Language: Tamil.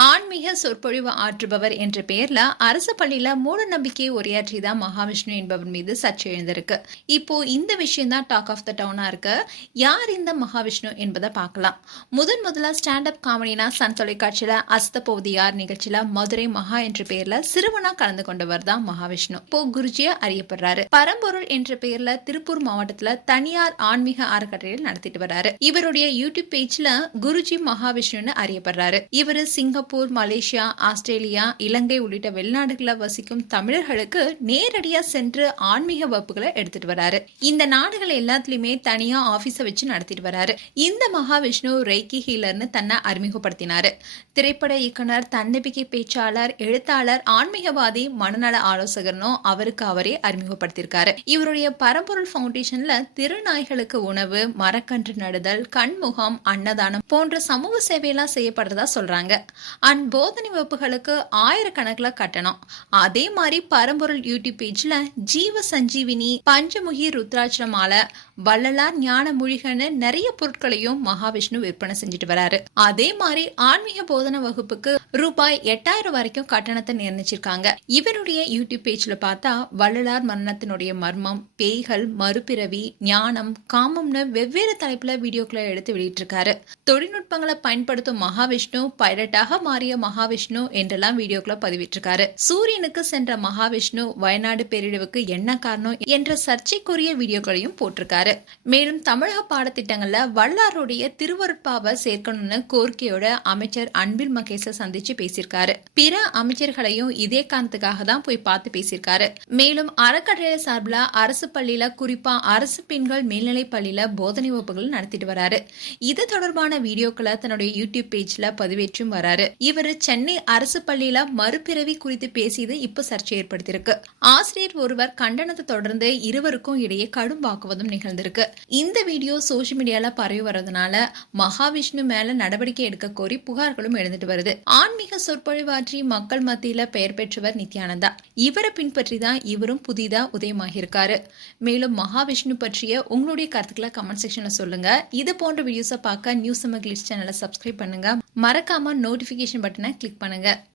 ஆன்மீக சொற்பொழிவு ஆற்றுபவர் என்ற பெயர்ல அரசு பள்ளியில மூட நம்பிக்கையை உரையாற்றிதான் மகாவிஷ்ணு என்பவர் மீது சர்ச்சை எழுந்திருக்கு. இப்போ இந்த விஷயம் தான் டாக் ஆஃப் த டவுனா இருக்கு. யார் இந்த மகாவிஷ்ணு என்பதை பார்க்கலாம். முதன் முதல்ல ஸ்டாண்ட் அப் காமெடினா சன் தொலைக்காட்சியில அஸ்த போவது யார் நிகழ்ச்சியில மதுரை மகா என்ற பெயர்ல சிறுவனா கலந்து கொண்டவர் தான் மகாவிஷ்ணு. இப்போ குருஜியா அறியப்படுறாரு. பரம்பொருள் என்ற பெயர்ல திருப்பூர் மாவட்டத்துல தனியார் ஆன்மீக அறக்கட்டளையில் நடத்திட்டு வர்றாரு. இவருடைய யூடியூப் பேஜ்ல குருஜி மகாவிஷ்ணுன்னு அறியப்படுறாரு. இவரு சிங்கப்பூர் மலேசியா ஆஸ்திரேலியா இலங்கை உள்ளிட்ட வெளிநாடுகளில் வசிக்கும் தமிழர்களுக்கு நேரடியாக சென்று ஆன்மீக வகுப்புகளை எடுத்துட்டு வராரு. இந்த நாடுகள் எல்லாத்துலயுமே தனியா ஆஃபீஸை வச்சு நடத்திட்டு வராரு. இந்த மகாவிஷ்ணு ரெய்கி ஹீலர்னு தன்னை அறிமுகப்படுத்தினாரு. திரைப்பட இயக்குனர் தன்னம்பிக்கை பேச்சாளர் எழுத்தாளர் ஆன்மீகவாதி மனநல ஆலோசகர்னும் அவருக்கு அவரே அறிமுகப்படுத்தியிருக்காரு இவருடைய பரம்பொருள் ஃபவுண்டேஷன்ல திருநாய்களுக்கு உணவு மரக்கன்று நடுதல் கண்முகம் அன்னதானம் போன்ற சமூக சேவையெல்லாம் செய்யப்படுறதா சொல்றாங்க. அண்ட் போதனை வகுப்புகளுக்கு ஆயிரக்கணக்கில் கட்டணம். அதே மாதிரி பரம்பொருள் யூடியூப் பேஜ்ல ஜீவ சஞ்சீவினி பஞ்சமுகி ருத்ராட்ச மாலை வள்ளலார் ஞான மொழிகள்னு நிறைய பொருட்களையும் மகாவிஷ்ணு விற்பனை செஞ்சுட்டு வராரு. அதே மாதிரி ஆன்மீக போதனை வகுப்புக்கு ரூபாய் எட்டாயிரம் வரைக்கும் கட்டணத்தை நிர்ணயிச்சிருக்காங்க. இவருடைய யூடியூப் பேஜ்ல பார்த்தா வள்ளலார் மரணத்தினுடைய மர்மம் பேய்கள் மறுபிறவி ஞானம் காமம்னு வெவ்வேறு தலைப்புல வீடியோக்களை எடுத்து வெளியிட்டிருக்காரு. தொழில்நுட்பங்களை பயன்படுத்தும் மகாவிஷ்ணு பைலட்டாக மாறிய மகாவிஷ்ணு என்றெல்லாம் வீடியோக்களை பதிவிட்டிருக்காரு. சூரியனுக்கு சென்ற மகாவிஷ்ணு வயநாடு பேரிடவுக்கு என்ன காரணம் என்ற சர்ச்சைக்குரிய வீடியோக்களையும் போட்டிருக்காரு. மேலும் தமிழக பாடத்திட்டங்கள்ல வல்லாருடைய திருவருட்பாவை சேர்க்கணும்னு கோரிக்கையோட அமைச்சர் அன்பில் மகேஷ சந்திச்சு பேசியிருக்காரு. பிற அமைச்சர்களையும் இதே காரணத்துக்காக தான் போய் பார்த்து பேசியிருக்காரு. மேலும் அறக்கட்டளை சார்பில் அரசு பள்ளியில குறிப்பா அரசு பெண்கள் மேல்நிலை பள்ளியில போதனை வகுப்புகள் நடத்திட்டு வராரு. இது தொடர்பான வீடியோக்களை தன்னுடைய யூடியூப் பேஜ்ல பதிவேற்றும் வராரு. இவர் சென்னை அரசு பள்ளியில மறுபிறவி குறித்து பேசியது இப்ப சர்ச்சை ஏற்படுத்தியிருக்கு. ஆசிரியர் ஒருவர் கண்டனத்தை தொடர்ந்து இருவருக்கும் இடையே கடும் வாக்குவாதம் நிகழ்ந்திருக்கு. இந்த வீடியோ சோசியல் மீடியால பரவி வர்றதுனால மகாவிஷ்ணு மேல நடவடிக்கை எடுக்க கோரி புகார்களும் எழுந்துட்டு வருது. ஆன்மீக சொற்பொழிவாற்றி மக்கள் மத்தியில பெயர் பெற்றவர் நித்யானந்தா. இவரை பின்பற்றி தான் இவரும் புதிதா உதயமாகியிருக்காரு. மேலும் மகாவிஷ்ணு பற்றிய உங்களுடைய கருத்துக்களை கமெண்ட் செக்ஷன்ல சொல்லுங்க. இது போன்ற வீடியோஸை பார்க்க நியூஸ் கிளிஸ் சேனலை சப்ஸ்கிரைப் பண்ணுங்க. மறக்காம நோட்டிபிகேஷன் நோட்டிஃபிகேஷன் பட்டனை கிளிக் பண்ணுங்கள்